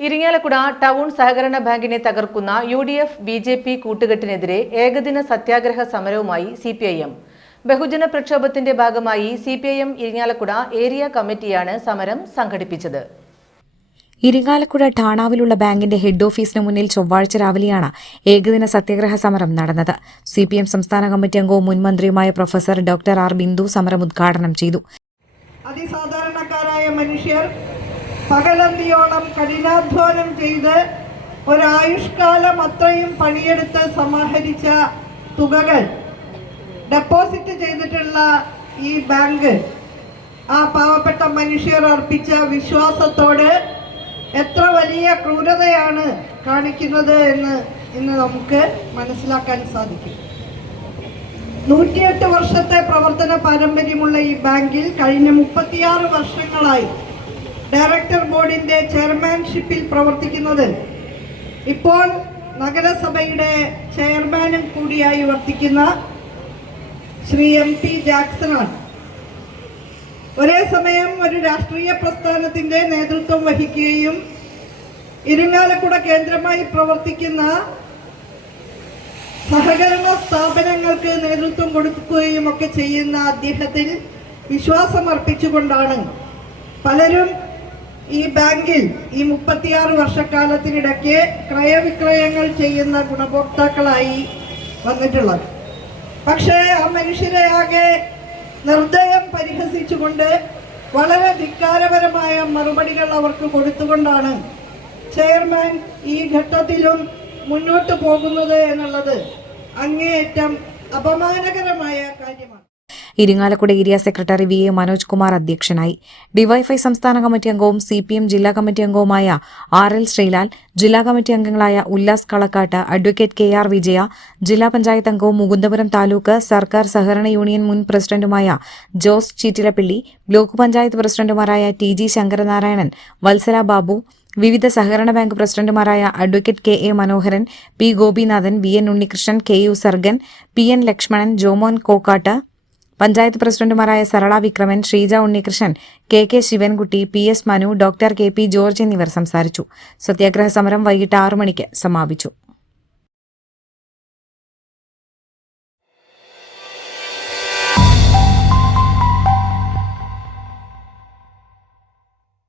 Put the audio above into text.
Irinjalakuda town സഹകരണ ബാങ്കിനെ തകർക്കുന്ന UDF-BJP കൂട്ടുകെട്ടിനെതിരെ ഏകദിന സത്യാഗ്രഹ സമരവുമായി CPIM. ബഹുജന പ്രക്ഷോഭത്തിന്റെ ഭാഗമായി CPIM ഇരിങ്ങാലക്കുട ഏരിയ കമ്മിറ്റിയാണ് സമരം സംഘടിപ്പിച്ചത്. ഇരിങ്ങാലക്കുട ഠാണാവിലുള്ള ബാങ്കിന്റെ ഹെഡ് ഓഫീസിന് മുന്നിൽ ചൊവ്വാഴ്ച രാവിലെയാണ് ഏകദിന സത്യാഗ്രഹ സമരം നടന്നത്. CPIM സംസ്ഥാന കമ്മിറ്റി അംഗവും മുൻ മന്ത്രിയുമായ പ്രൊഫസർ ഡോക്ടർ ആർ ബിന്ദു സമരം ഉദ്ഘാടനം ചെയ്തു. അതിസാധാരണക്കാരായ മനുഷ്യർ പകലന്തിയോളം കഠിനാധ്വാനം ചെയ്ത് ഒരായുഷ്കാലം അത്രയും പണിയെടുത്ത് സമാഹരിച്ച തുകകൾ ഡെപ്പോസിറ്റ് ചെയ്തിട്ടുള്ള ഈ ബാങ്ക് ആ പാവപ്പെട്ട മനുഷ്യർ അർപ്പിച്ച വിശ്വാസത്തോട് എത്ര വലിയ ക്രൂരതയാണ് കാണിക്കുന്നത് എന്ന് ഇന്ന് നമുക്ക് മനസ്സിലാക്കാൻ സാധിക്കും. 108 വർഷത്തെ പ്രവർത്തന പാരമ്പര്യമുള്ള ഈ ബാങ്കിൽ കഴിഞ്ഞ 36 വർഷങ്ങളായി ഡയറക്ടർ ബോർഡിന്റെ ചെയർമാൻഷിപ്പിൽ പ്രവർത്തിക്കുന്നത് ഇപ്പോൾ നഗരസഭയുടെ ചെയർമാനും കൂടിയായി വർത്തിക്കുന്ന ശ്രീ MP ജാക്സനാണ്. ഒരേ സമയം ഒരു രാഷ്ട്രീയ പ്രസ്ഥാനത്തിന്റെ നേതൃത്വം വഹിക്കുകയും ഇരിങ്ങാലക്കുട കേന്ദ്രമായി പ്രവർത്തിക്കുന്ന സഹകരണ സ്ഥാപനങ്ങൾക്ക് നേതൃത്വം കൊടുക്കുകയും ഒക്കെ ചെയ്യുന്ന അദ്ദേഹത്തിൽ വിശ്വാസം അർപ്പിച്ചുകൊണ്ടാണ് പലരും ഈ ബാങ്കിൽ ഈ 36 വർഷക്കാലത്തിനിടയ്ക്ക് ക്രയവിക്രയങ്ങൾ ചെയ്യുന്ന ഗുണഭോക്താക്കളായി വന്നിട്ടുള്ളത്. പക്ഷേ ആ മനുഷ്യരെ ആകെ നിർദ്ദയം പരിഹസിച്ചുകൊണ്ട് വളരെ ധിക്കാരപരമായ മറുപടികൾ അവർക്ക് കൊടുത്തുകൊണ്ടാണ് ചെയർമാൻ ഈ ഘട്ടത്തിലും മുന്നോട്ട് പോകുന്നത് എന്നുള്ളത് അങ്ങേയറ്റം അപമാനകരമായ കാര്യമാണ്. Irinjalakuda area secretary VA Manoj Kumar അധ്യക്ഷനായി. ഡിവൈഎഫ്ഐ സംസ്ഥാന കമ്മിറ്റി അംഗവും CPM ജില്ലാ കമ്മിറ്റി അംഗവുമായ RL ശ്രീലാൽ, ജില്ലാ കമ്മിറ്റി അംഗങ്ങളായ ഉല്ലാസ് കളക്കാട്ട്, അഡ്വക്കേറ്റ് KR വിജയ, ജില്ലാ പഞ്ചായത്ത് അംഗവും മുകുന്ദപുരം താലൂക്ക് സർക്കാർ സഹകരണ യൂണിയൻ മുൻ പ്രസിഡന്റുമായ ജോസ് ചീറ്റിലപ്പിള്ളി, ബ്ലോക്ക് പഞ്ചായത്ത് പ്രസിഡന്റുമാരായ TG ശങ്കരനാരായണൻ, വത്സല ബാബു, വിവിധ സഹകരണ ബാങ്ക് പ്രസിഡന്റുമാരായ advocate KA Manoharan, P Gopinathan, VN Unnikrishnan, KU Sargan, PN Lakshmanan, Jomon Kokkattu, panchayat പ്രസിഡന്റുമാരായ Sarala Vikraman, Sreeja Unnikrishnan, KK Sivankutty, PS Manu, doctor KP George എന്നിവർ സംസാരിച്ചു. സത്യാഗ്രഹ സമരം വൈകിട്ട് 6 മണിക്ക് സമാപിച്ചു.